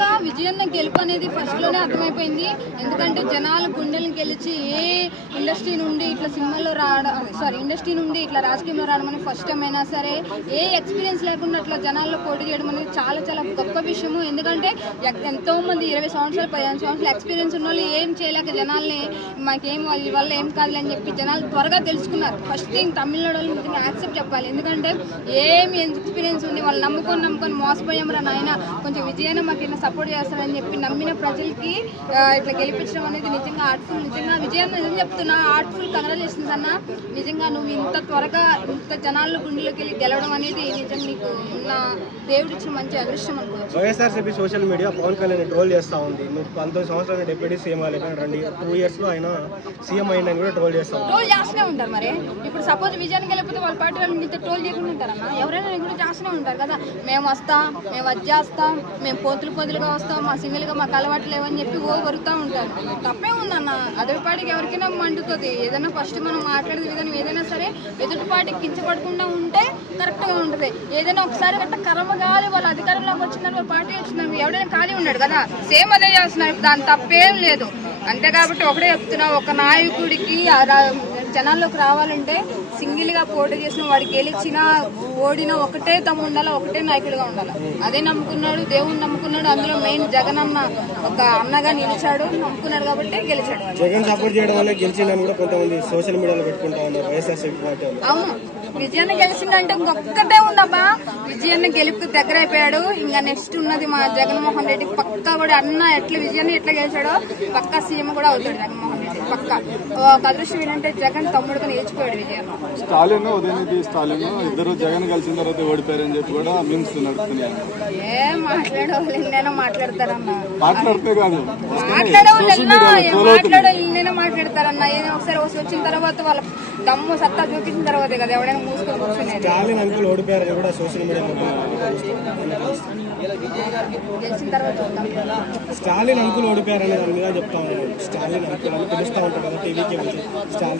గా విజయన్న గెలుపు అనేది ఫస్ట్ లోనే అర్థమైపోయింది. ఎందుకంటే జనాలు గుండెలను గెలిచి ఏ ఇండస్ట్రీ నుండి ఇట్లా సినిమాల్లో రావడం ఇండస్ట్రీ నుండి ఇట్లా రాజకీయంలో రావడం అనేది ఫస్ట్ టైం అయినా సరే ఏ ఎక్స్పీరియన్స్ లేకుండా అట్లా జనాల్లో పోటీ చేయడం అనేది చాలా చాలా గొప్ప విషయము. ఎందుకంటే ఎంతో మంది 20 సంవత్సరాలు 15 సంవత్సరాలు ఎక్స్పీరియన్స్ ఉన్న వాళ్ళు ఏం చేయలేక జనాల్ని మాకేం వాళ్ళ వల్ల ఏం కాదులే అని చెప్పి జనాలు త్వరగా తెలుసుకున్నారు. ఫస్ట్ థింగ్ తమిళనాడు వాళ్ళు నిజంగా యాక్సెప్ట్ చెప్పాలి. ఎందుకంటే ఏమి ఎక్స్పీరియన్స్ ఉంది వాళ్ళు నమ్ముకొని మోసపోయామరా నాయన కొంచెం విజయాన్ని మాకు ఇట్లా సపోర్ట్ చేస్తారని చెప్పి నమ్మిన ప్రజలకి ఇట్లా గెలిపించడం అనేది నిజంగా ఆర్ట్ఫుల్. నిజంగా విజయాన్ని నిజం చెప్తున్నా ఆర్ట్ఫుల్ కంగ్రాచులేషన్స్ అన్న. నిజంగా నువ్వు ఇంత త్వరగా ఇంత జనాల్లో గుండెలోకి వెళ్ళి గెలవడం అనేది నిజంగా నీకు ఉన్న దేవుడిచ్చిన మంచి అదృష్టం అనుకోవచ్చు. YSRCP social media Pawan Kalyan troll చేస్తా ఉంది. నువ్వు 19 సంవత్సరాలు డిప్యూటీ సీఎం రండి 2 years లో ఆయన సీఎం అయినా కూడా ట్రోల్ చేస్తాం. ట్రోల్ చేస్తూనే ఉంటారు. మరి ఇప్పుడు సపోజ్ విజయానికి వెళ్ళిపోతే వాళ్ళ పార్టీ వాళ్ళు ఇంత ట్రోల్ చేయకుండా ఉంటారన్న. ఎవరైనా కూడా చేస్తూనే ఉంటారు కదా. మేము వస్తాం, మేము వచ్చేస్తాం, మేము పొద్దులుగా వస్తాం, మా సింగిల్గా మాకు అలవాటు లేవని చెప్పి వరుతూ ఉంటారు. తప్పే ఉందన్న. అదొక పార్టీకి ఎవరికైనా మండుతుంది. ఏదైనా ఫస్ట్ మనం మాట్లాడేది విధానం ఏదైనా సరే ఎదుటి పార్టీకి కించపడకుండా ఉంటే కరెక్ట్గా ఉంటుంది. ఏదైనా ఒకసారి గట్ట కర్మగాలి వాళ్ళ అధికారంలోకి వచ్చిందని వాళ్ళ పార్టీ వచ్చిందని ఎవడైనా ఖాళీ ఉన్నాడు కదా, సేమ్ అదే చేస్తున్నారు. దాని తప్పేం లేదు. అంతే కాబట్టి ఒకటే చెప్తున్నా, ఒక నాయకుడికి జనాల్లోకి రావాలంటే సింగిల్గా పోటీ చేసిన వాడు గెలిచినా ఓడినా ఒకటే తమ్ము ఉండాలి, ఒకటే నాయకుడిగా ఉండాలి. అదే నమ్ముకున్నాడు, దేవుని నమ్ముకున్నాడు. అందులో మెయిన్ జగన్ అన్న ఒక అన్నగా నిలిచాడు, నమ్ముకున్నాడు కాబట్టి గెలిచాడు. జగన్ సపోర్ట్ చేయడం వల్ల గెలిచిందని కూడా కొంతమంది సోషల్ మీడియాలో పెట్టుకుంటా ఉన్నారు వైఎస్ఆర్సీపీ పార్టీ. అవును, విజయాన్ని గెలిచిందంటే ఇంకొక్కటే ఉందబ్బా. విజయాన్ని గెలుపుకి దగ్గర అయిపోయాడు. ఇంకా నెక్స్ట్ ఉన్నది మా జగన్మోహన్ రెడ్డి. పక్కా కూడా అన్న ఎట్లా విజయాన్ని ఎట్లా గెలిచాడో పక్కా సీఎం కూడా అవుతాడు జగన్మోహన్ రెడ్డి. పక్కా ఒక అదృష్టం ఏంటంటే జగన్ తమ్ముడుగా నేర్చుకోయాడు విజయాన్ని. స్టాలిన్ ఇద్దరు జగన్ కలిసిన తర్వాత ఓడిపోయారని చెప్పి కూడా మీమ్స్ నడుస్తున్నాయి. ఏం మాట్లాడేవాళ్ళు ఎన్నైనా మాట్లాడతారన్న. మాట్లాడితే కాదు ఎన్నైనా మాట్లాడతారన్న. ఏదైనా ఒకసారి వచ్చిన తర్వాత వాళ్ళ దమ్ము సత్తా చూపించిన తర్వాతే కదా ఎవడైనా మూసుకొని కూర్చునేది. స్టాలిన్ అంకుల్ ఓడిపోయారని కూడా సోషల్ మీడియాలో గెలిచిన తర్వాత స్టాలిన్ అంకుల్ ఓడిపోయారని దాని మీద చెప్తా ఉన్నాను. స్టాలిన్ అంకుల్ అని పిలుస్తూ ఉంటారు కదా టీవీకి వచ్చి స్టాలిన్